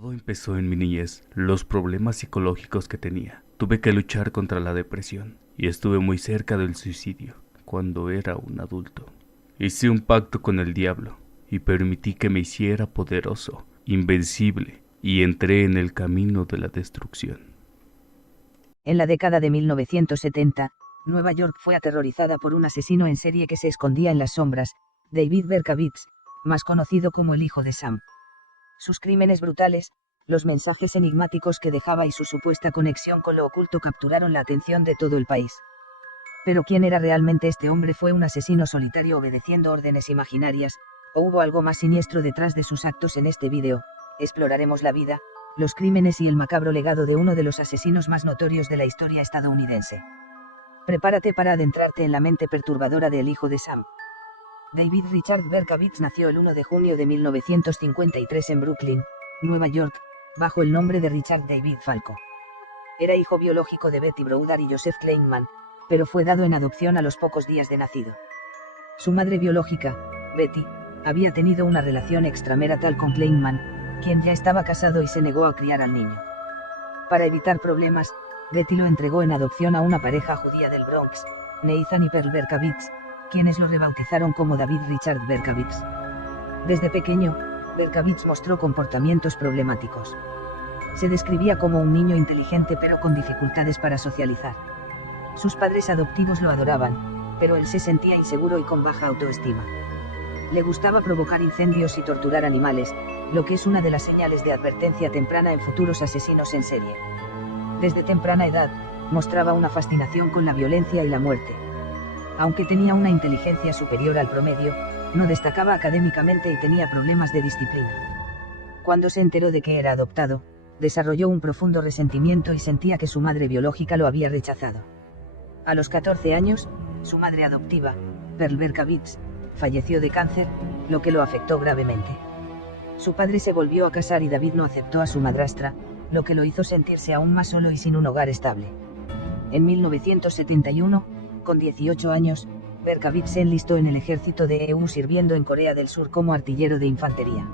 Todo empezó en mi niñez, los problemas psicológicos que tenía. Tuve que luchar contra la depresión y estuve muy cerca del suicidio cuando era un adulto. Hice un pacto con el diablo y permití que me hiciera poderoso, invencible, y entré en el camino de la destrucción. En la década de 1970, Nueva York fue aterrorizada por un asesino en serie que se escondía en las sombras, David Berkowitz, más conocido como el hijo de Sam. Sus crímenes brutales, los mensajes enigmáticos que dejaba y su supuesta conexión con lo oculto capturaron la atención de todo el país. Pero ¿quién era realmente este hombre? ¿Fue un asesino solitario obedeciendo órdenes imaginarias, o hubo algo más siniestro detrás de sus actos? En este vídeo, exploraremos la vida, los crímenes y el macabro legado de uno de los asesinos más notorios de la historia estadounidense. Prepárate para adentrarte en la mente perturbadora del hijo de Sam. David Richard Berkowitz nació el 1 de junio de 1953 en Brooklyn, Nueva York, bajo el nombre de Richard David Falco. Era hijo biológico de Betty Brodar y Joseph Kleinman, pero fue dado en adopción a los pocos días de nacido. Su madre biológica, Betty, había tenido una relación extramarital con Kleinman, quien ya estaba casado y se negó a criar al niño. Para evitar problemas, Betty lo entregó en adopción a una pareja judía del Bronx, Nathan y Pearl Berkowitz, quienes lo rebautizaron como David Richard Berkowitz. Desde pequeño, Berkowitz mostró comportamientos problemáticos. Se describía como un niño inteligente pero con dificultades para socializar. Sus padres adoptivos lo adoraban, pero él se sentía inseguro y con baja autoestima. Le gustaba provocar incendios y torturar animales, lo que es una de las señales de advertencia temprana en futuros asesinos en serie. Desde temprana edad, mostraba una fascinación con la violencia y la muerte. Aunque tenía una inteligencia superior al promedio, no destacaba académicamente y tenía problemas de disciplina. Cuando se enteró de que era adoptado, desarrolló un profundo resentimiento y sentía que su madre biológica lo había rechazado. A los 14 años, su madre adoptiva, Pearl Berkowitz, falleció de cáncer, lo que lo afectó gravemente. Su padre se volvió a casar y David no aceptó a su madrastra, lo que lo hizo sentirse aún más solo y sin un hogar estable. En 1971, con 18 años, Berkowitz se enlistó en el ejército de EU sirviendo en Corea del Sur como artillero de infantería.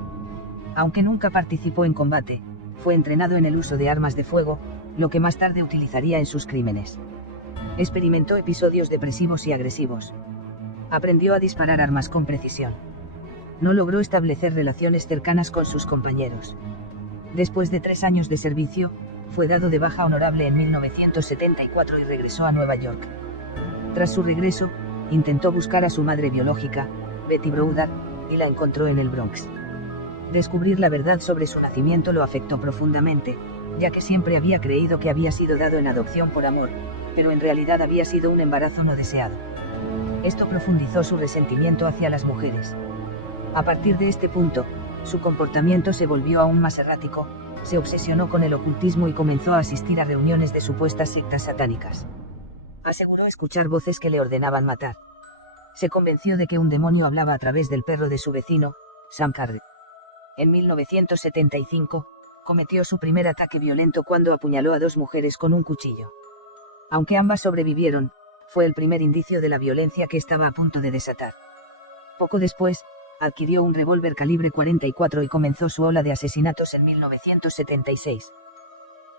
Aunque nunca participó en combate, fue entrenado en el uso de armas de fuego, lo que más tarde utilizaría en sus crímenes. Experimentó episodios depresivos y agresivos. Aprendió a disparar armas con precisión. No logró establecer relaciones cercanas con sus compañeros. Después de 3 años de servicio, fue dado de baja honorable en 1974 y regresó a Nueva York. Tras su regreso, intentó buscar a su madre biológica, Betty Brodar, y la encontró en el Bronx. Descubrir la verdad sobre su nacimiento lo afectó profundamente, ya que siempre había creído que había sido dado en adopción por amor, pero en realidad había sido un embarazo no deseado. Esto profundizó su resentimiento hacia las mujeres. A partir de este punto, su comportamiento se volvió aún más errático, se obsesionó con el ocultismo y comenzó a asistir a reuniones de supuestas sectas satánicas. Aseguró escuchar voces que le ordenaban matar. Se convenció de que un demonio hablaba a través del perro de su vecino, Sam Carr. En 1975, cometió su primer ataque violento cuando apuñaló a 2 mujeres con un cuchillo. Aunque ambas sobrevivieron, fue el primer indicio de la violencia que estaba a punto de desatar. Poco después, adquirió un revólver calibre 44 y comenzó su ola de asesinatos en 1976.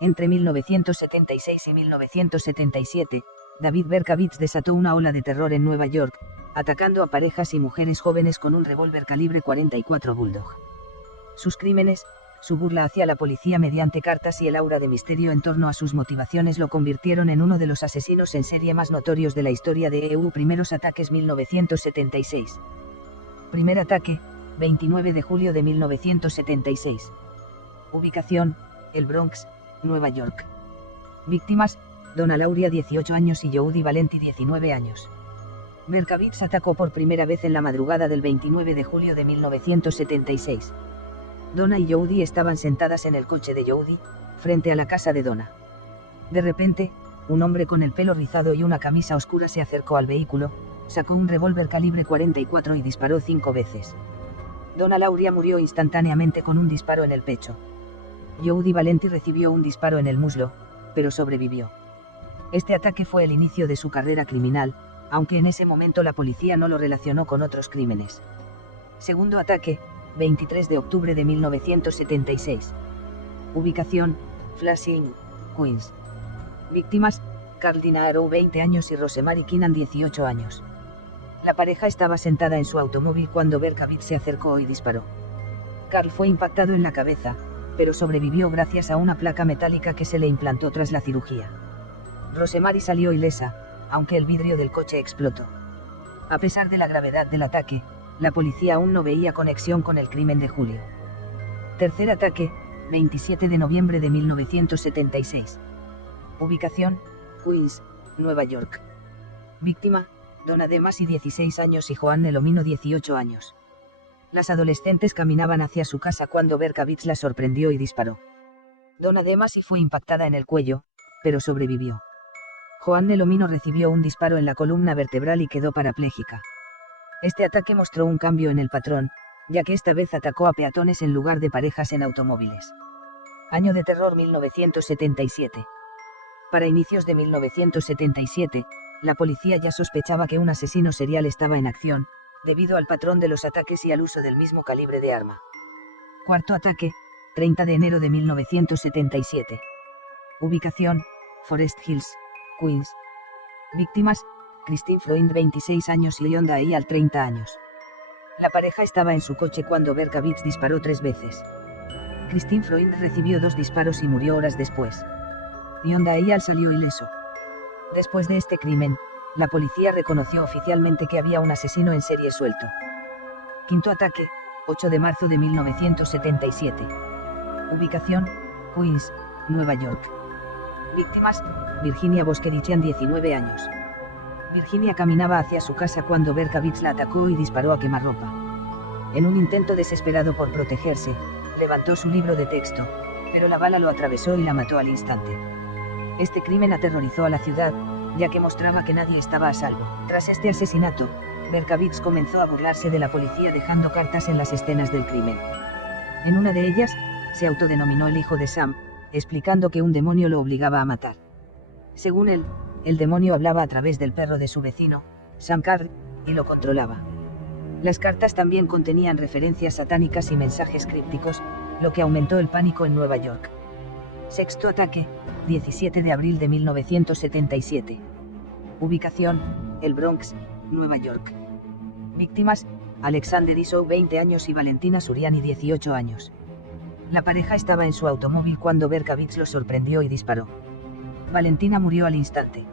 Entre 1976 y 1977, David Berkowitz desató una ola de terror en Nueva York, atacando a parejas y mujeres jóvenes con un revólver calibre 44 Bulldog. Sus crímenes, su burla hacia la policía mediante cartas y el aura de misterio en torno a sus motivaciones lo convirtieron en uno de los asesinos en serie más notorios de la historia de EU. Primeros ataques 1976. Primer ataque, 29 de julio de 1976. Ubicación, el Bronx, Nueva York. Víctimas, Donna Lauria 18 años y Jody Valenti 19 años. Berkowitz atacó por primera vez en la madrugada del 29 de julio de 1976. Donna y Jody estaban sentadas en el coche de Jody, frente a la casa de Donna. De repente, un hombre con el pelo rizado y una camisa oscura se acercó al vehículo, sacó un revólver calibre 44 y disparó 5 veces. Donna Lauria murió instantáneamente con un disparo en el pecho. Jody Valenti recibió un disparo en el muslo, pero sobrevivió. Este ataque fue el inicio de su carrera criminal, aunque en ese momento la policía no lo relacionó con otros crímenes. Segundo ataque, 23 de octubre de 1976. Ubicación, Flushing, Queens. Víctimas, Carl Dinaro 20 años y Rosemary Keenan 18 años. La pareja estaba sentada en su automóvil cuando Berkowitz se acercó y disparó. Carl fue impactado en la cabeza, pero sobrevivió gracias a una placa metálica que se le implantó tras la cirugía. Rosemary salió ilesa, aunque el vidrio del coche explotó. A pesar de la gravedad del ataque, la policía aún no veía conexión con el crimen de julio. Tercer ataque, 27 de noviembre de 1976. Ubicación, Queens, Nueva York. Víctima, Donna Demas y 16 años y Joan Nelomino 18 años. Las adolescentes caminaban hacia su casa cuando Berkowitz la sorprendió y disparó. Donna Demas fue impactada en el cuello, pero sobrevivió. Joan Nelomino recibió un disparo en la columna vertebral y quedó parapléjica. Este ataque mostró un cambio en el patrón, ya que esta vez atacó a peatones en lugar de parejas en automóviles. Año de terror 1977. Para inicios de 1977, la policía ya sospechaba que un asesino serial estaba en acción, debido al patrón de los ataques y al uso del mismo calibre de arma. Cuarto ataque, 30 de enero de 1977. Ubicación, Forest Hills, Queens. Víctimas, Christine Freund 26 años y Yonda Eyal 30 años. La pareja estaba en su coche cuando Berkowitz disparó 3 veces. Christine Freund recibió 2 disparos y murió horas después. Yonda Eyal salió ileso. Después de este crimen, la policía reconoció oficialmente que había un asesino en serie suelto. Quinto ataque, 8 de marzo de 1977. Ubicación, Queens, Nueva York. Víctimas, Virginia Boskerichian 19 años. Virginia caminaba hacia su casa cuando Berkowitz la atacó y disparó a quemarropa. En un intento desesperado por protegerse, levantó su libro de texto, pero la bala lo atravesó y la mató al instante. Este crimen aterrorizó a la ciudad, ya que mostraba que nadie estaba a salvo. Tras este asesinato, Berkowitz comenzó a burlarse de la policía dejando cartas en las escenas del crimen. En una de ellas, se autodenominó el hijo de Sam, explicando que un demonio lo obligaba a matar. Según él, el demonio hablaba a través del perro de su vecino, Sam Carr, y lo controlaba. Las cartas también contenían referencias satánicas y mensajes crípticos, lo que aumentó el pánico en Nueva York. Sexto ataque, 17 de abril de 1977. Ubicación, el Bronx, Nueva York. Víctimas, Alexander Isow 20 años y Valentina Suriani 18 años. La pareja estaba en su automóvil cuando Berkowitz los sorprendió y disparó. Valentina murió al instante.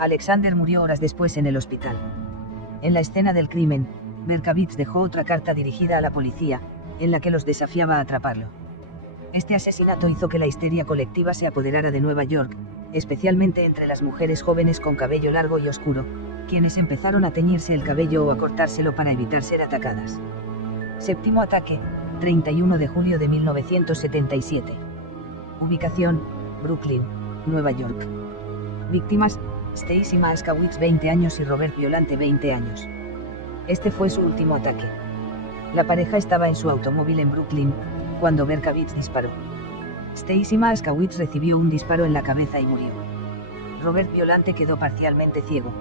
Alexander murió horas después en el hospital. En la escena del crimen, Berkowitz dejó otra carta dirigida a la policía, en la que los desafiaba a atraparlo. Este asesinato hizo que la histeria colectiva se apoderara de Nueva York, especialmente entre las mujeres jóvenes con cabello largo y oscuro, quienes empezaron a teñirse el cabello o a cortárselo para evitar ser atacadas. Séptimo ataque, 31 de julio de 1977. Ubicación, Brooklyn, Nueva York. Víctimas, Stacy Maskowitz 20 años y Robert Violante 20 años. Este fue su último ataque. La pareja estaba en su automóvil en Brooklyn, cuando Berkowitz disparó. Stacy Maskowitz recibió un disparo en la cabeza y murió. Robert Violante quedó parcialmente ciego.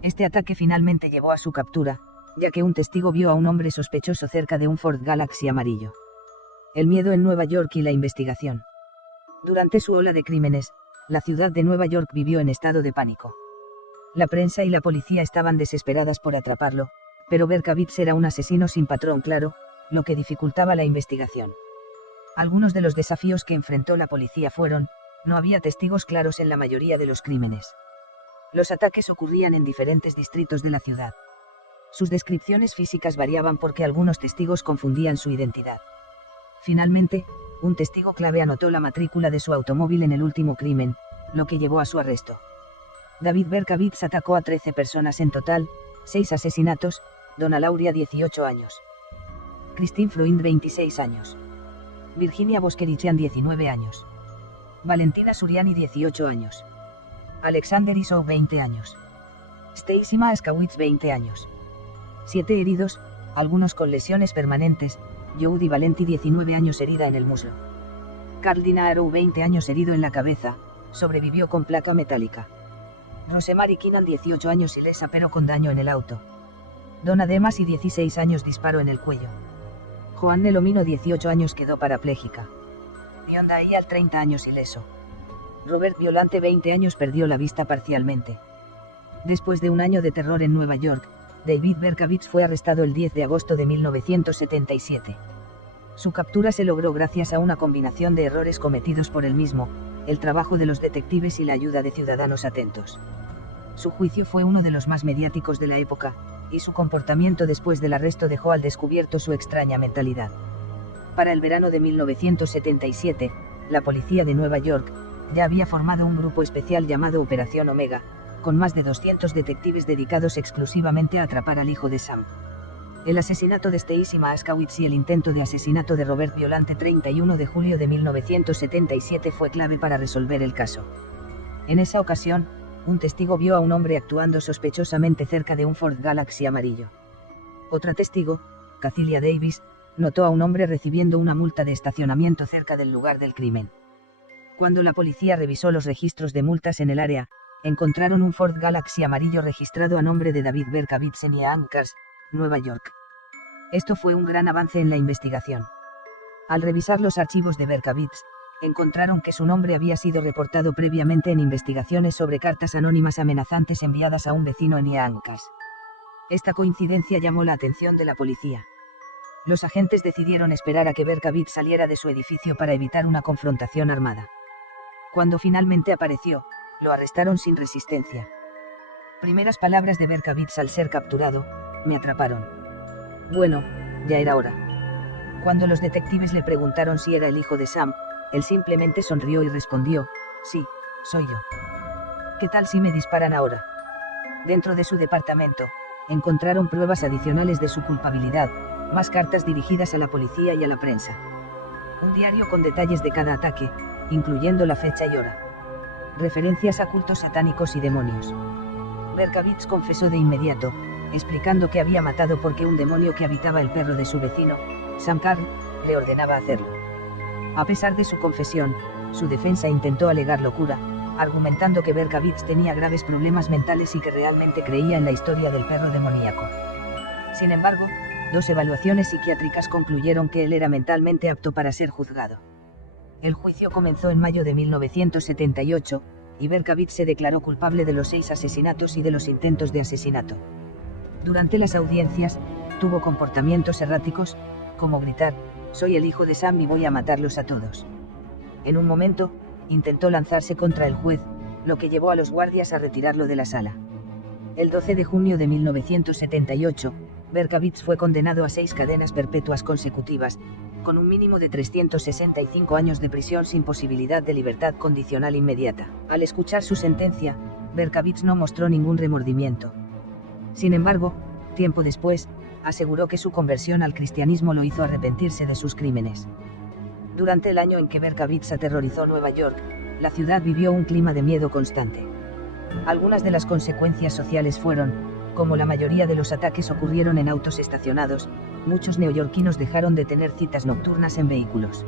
Este ataque finalmente llevó a su captura, ya que un testigo vio a un hombre sospechoso cerca de un Ford Galaxy amarillo. El miedo en Nueva York y la investigación. Durante su ola de crímenes, la ciudad de Nueva York vivió en estado de pánico. La prensa y la policía estaban desesperadas por atraparlo, pero Berkowitz era un asesino sin patrón claro, lo que dificultaba la investigación. Algunos de los desafíos que enfrentó la policía fueron: no había testigos claros en la mayoría de los crímenes. Los ataques ocurrían en diferentes distritos de la ciudad. Sus descripciones físicas variaban porque algunos testigos confundían su identidad. Finalmente, un testigo clave anotó la matrícula de su automóvil en el último crimen, lo que llevó a su arresto. David Berkowitz atacó a 13 personas en total, 6 asesinatos, Donna Lauria 18 años. Christine Freund 26 años. Virginia Boskerichian 19 años. Valentina Suriani 18 años. Alexander Isow 20 años. Stacy Maskowitz 20 años. 7 heridos, algunos con lesiones permanentes, Jody Valenti 19 años herida en el muslo. Carl Dinaro 20 años herido en la cabeza, sobrevivió con placa metálica. Rosemary Keenan 18 años ilesa pero con daño en el auto. Donna Demas y 16 años disparo en el cuello. Joan Nelomino 18 años quedó parapléjica. Hyundai 30 años ileso. Robert Violante 20 años perdió la vista parcialmente. Después de un año de terror en Nueva York, David Berkowitz fue arrestado el 10 de agosto de 1977. Su captura se logró gracias a una combinación de errores cometidos por él mismo, el trabajo de los detectives y la ayuda de ciudadanos atentos. Su juicio fue uno de los más mediáticos de la época, y su comportamiento después del arresto dejó al descubierto su extraña mentalidad. Para el verano de 1977, la policía de Nueva York ya había formado un grupo especial llamado Operación Omega, con más de 200 detectives dedicados exclusivamente a atrapar al hijo de Sam. El asesinato de Stacy Maaskowitz y el intento de asesinato de Robert Violante 31 de julio de 1977 fue clave para resolver el caso. En esa ocasión, un testigo vio a un hombre actuando sospechosamente cerca de un Ford Galaxy amarillo. Otra testigo, Cacilia Davis, notó a un hombre recibiendo una multa de estacionamiento cerca del lugar del crimen. Cuando la policía revisó los registros de multas en el área, encontraron un Ford Galaxy amarillo registrado a nombre de David Berkowitz en Yonkers, Nueva York. Esto fue un gran avance en la investigación. Al revisar los archivos de Berkowitz, encontraron que su nombre había sido reportado previamente en investigaciones sobre cartas anónimas amenazantes enviadas a un vecino en Yonkers. Esta coincidencia llamó la atención de la policía. Los agentes decidieron esperar a que Berkowitz saliera de su edificio para evitar una confrontación armada. Cuando finalmente apareció, lo arrestaron sin resistencia. Primeras palabras de Berkowitz al ser capturado: "Me atraparon. Bueno, ya era hora". Cuando los detectives le preguntaron si era el hijo de Sam, él simplemente sonrió y respondió: "Sí, soy yo. ¿Qué tal si me disparan ahora?". Dentro de su departamento, encontraron pruebas adicionales de su culpabilidad, más cartas dirigidas a la policía y a la prensa. Un diario con detalles de cada ataque, incluyendo la fecha y hora. Referencias a cultos satánicos y demonios. Berkowitz confesó de inmediato, explicando que había matado porque un demonio que habitaba el perro de su vecino, Sam Carr, le ordenaba hacerlo. A pesar de su confesión, su defensa intentó alegar locura, argumentando que Berkowitz tenía graves problemas mentales y que realmente creía en la historia del perro demoníaco. Sin embargo, 2 evaluaciones psiquiátricas concluyeron que él era mentalmente apto para ser juzgado. El juicio comenzó en mayo de 1978, y Berkowitz se declaró culpable de los 6 asesinatos y de los intentos de asesinato. Durante las audiencias, tuvo comportamientos erráticos, como gritar: "Soy el hijo de Sam y voy a matarlos a todos". En un momento, intentó lanzarse contra el juez, lo que llevó a los guardias a retirarlo de la sala. El 12 de junio de 1978, Berkowitz fue condenado a 6 cadenas perpetuas consecutivas, con un mínimo de 365 años de prisión sin posibilidad de libertad condicional inmediata. Al escuchar su sentencia, Berkowitz no mostró ningún remordimiento. Sin embargo, tiempo después, aseguró que su conversión al cristianismo lo hizo arrepentirse de sus crímenes. Durante el año en que Berkowitz aterrorizó Nueva York, la ciudad vivió un clima de miedo constante. Algunas de las consecuencias sociales fueron: como la mayoría de los ataques ocurrieron en autos estacionados, muchos neoyorquinos dejaron de tener citas nocturnas en vehículos.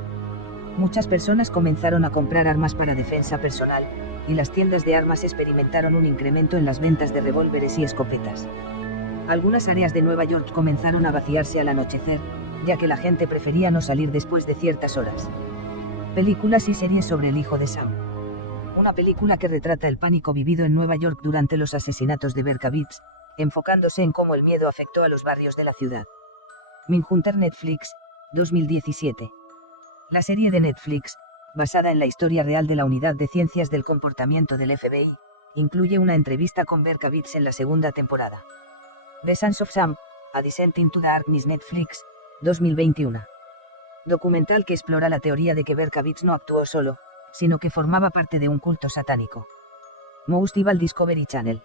Muchas personas comenzaron a comprar armas para defensa personal, y las tiendas de armas experimentaron un incremento en las ventas de revólveres y escopetas. Algunas áreas de Nueva York comenzaron a vaciarse al anochecer, ya que la gente prefería no salir después de ciertas horas. Películas y series sobre el hijo de Sam. Una película que retrata el pánico vivido en Nueva York durante los asesinatos de Berkowitz, enfocándose en cómo el miedo afectó a los barrios de la ciudad. Mindhunter, Netflix, 2017. La serie de Netflix, basada en la historia real de la Unidad de Ciencias del Comportamiento del FBI, incluye una entrevista con Berkowitz en la 2ª temporada. The Sons of Sam, A Descent into the Darkness, Netflix, 2021. Documental que explora la teoría de que Berkowitz no actuó solo, sino que formaba parte de un culto satánico. Most Evil, Discovery Channel.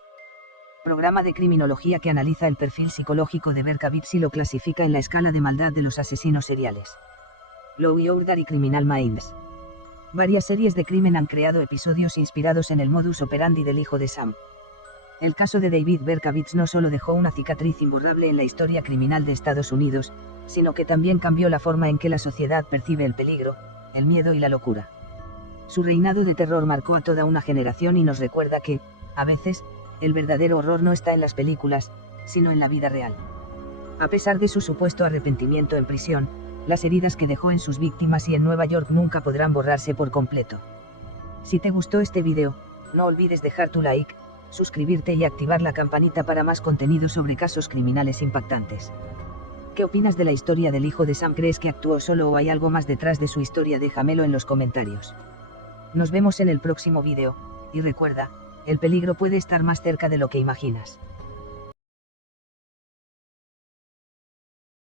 Programa de criminología que analiza el perfil psicológico de Berkowitz y lo clasifica en la escala de maldad de los asesinos seriales. Law y Order y Criminal Minds. Varias series de crimen han creado episodios inspirados en el modus operandi del hijo de Sam. El caso de David Berkowitz no solo dejó una cicatriz imborrable en la historia criminal de Estados Unidos, sino que también cambió la forma en que la sociedad percibe el peligro, el miedo y la locura. Su reinado de terror marcó a toda una generación y nos recuerda que, a veces, el verdadero horror no está en las películas, sino en la vida real. A pesar de su supuesto arrepentimiento en prisión, Las heridas que dejó en sus víctimas y en Nueva York nunca podrán borrarse por completo. Si te gustó este video, no olvides dejar tu like, suscribirte y activar la campanita para más contenido sobre casos criminales impactantes. ¿Qué opinas de la historia del hijo de Sam? ¿Crees que actuó solo o hay algo más detrás de su historia? Déjamelo en los comentarios. Nos vemos en el próximo video, y recuerda, el peligro puede estar más cerca de lo que imaginas.